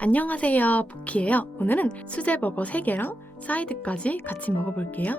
안녕하세요, 보키예요. 오늘은 수제버거 3개랑 사이드까지 같이 먹어볼게요.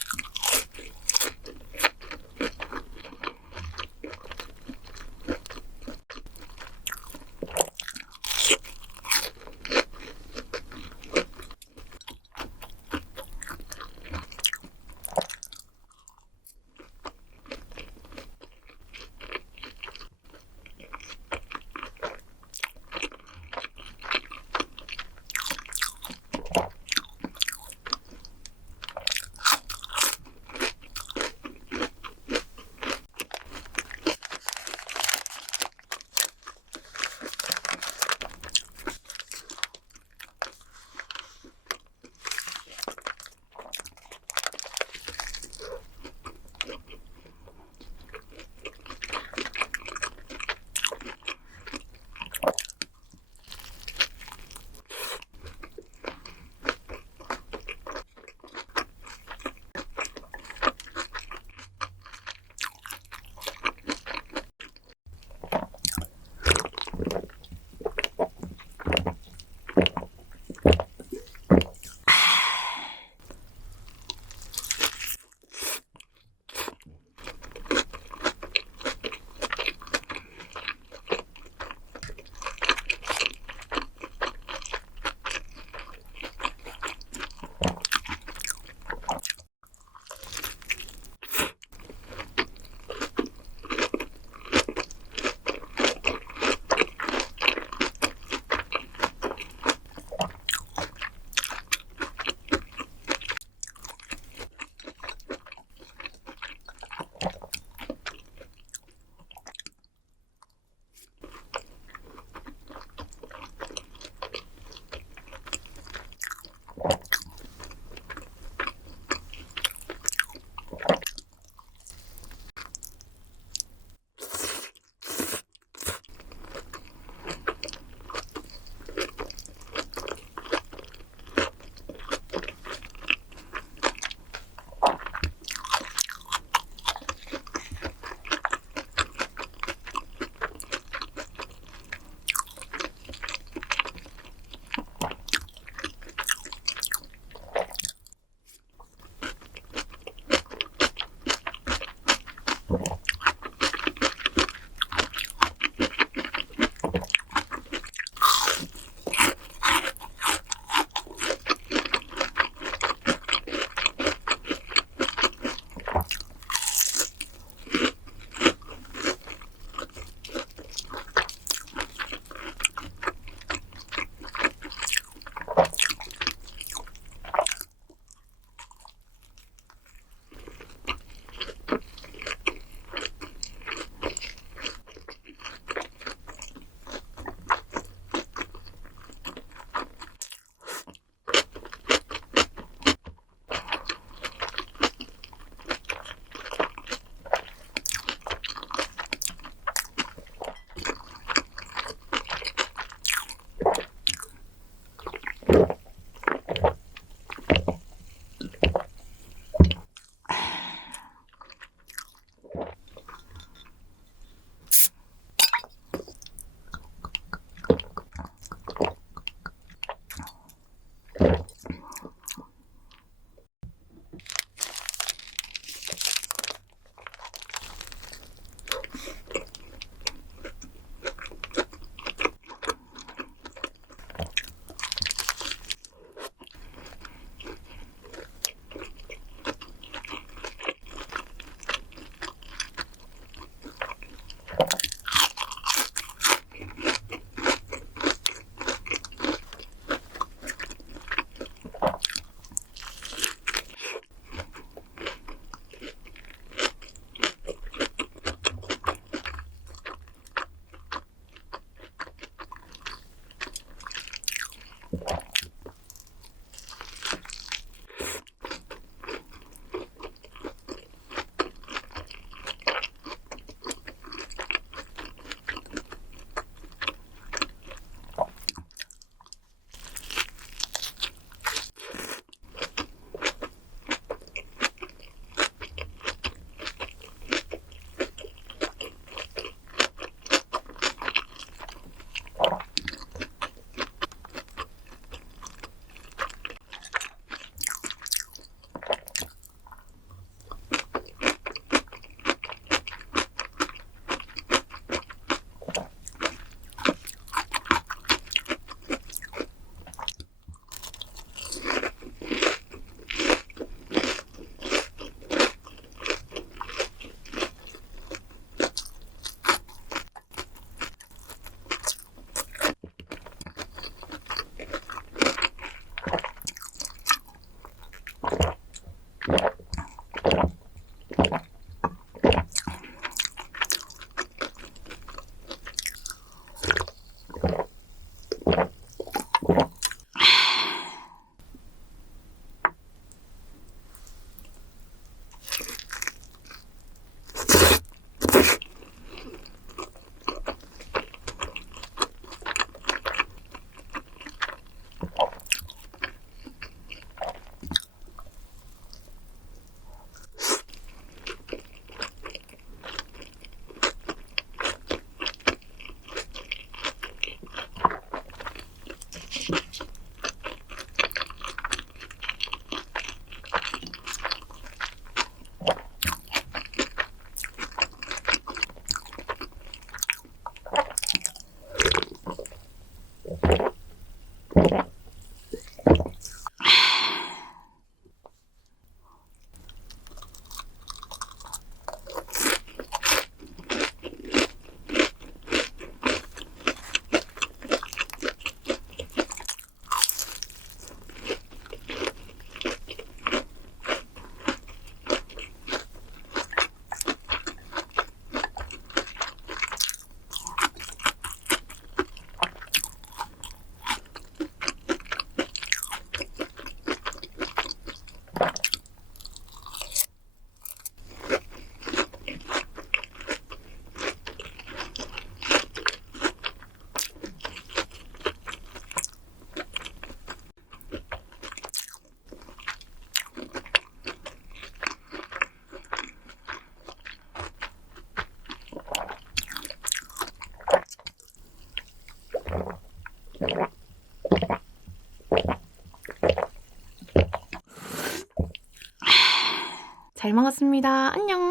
잘 먹었습니다. 안녕.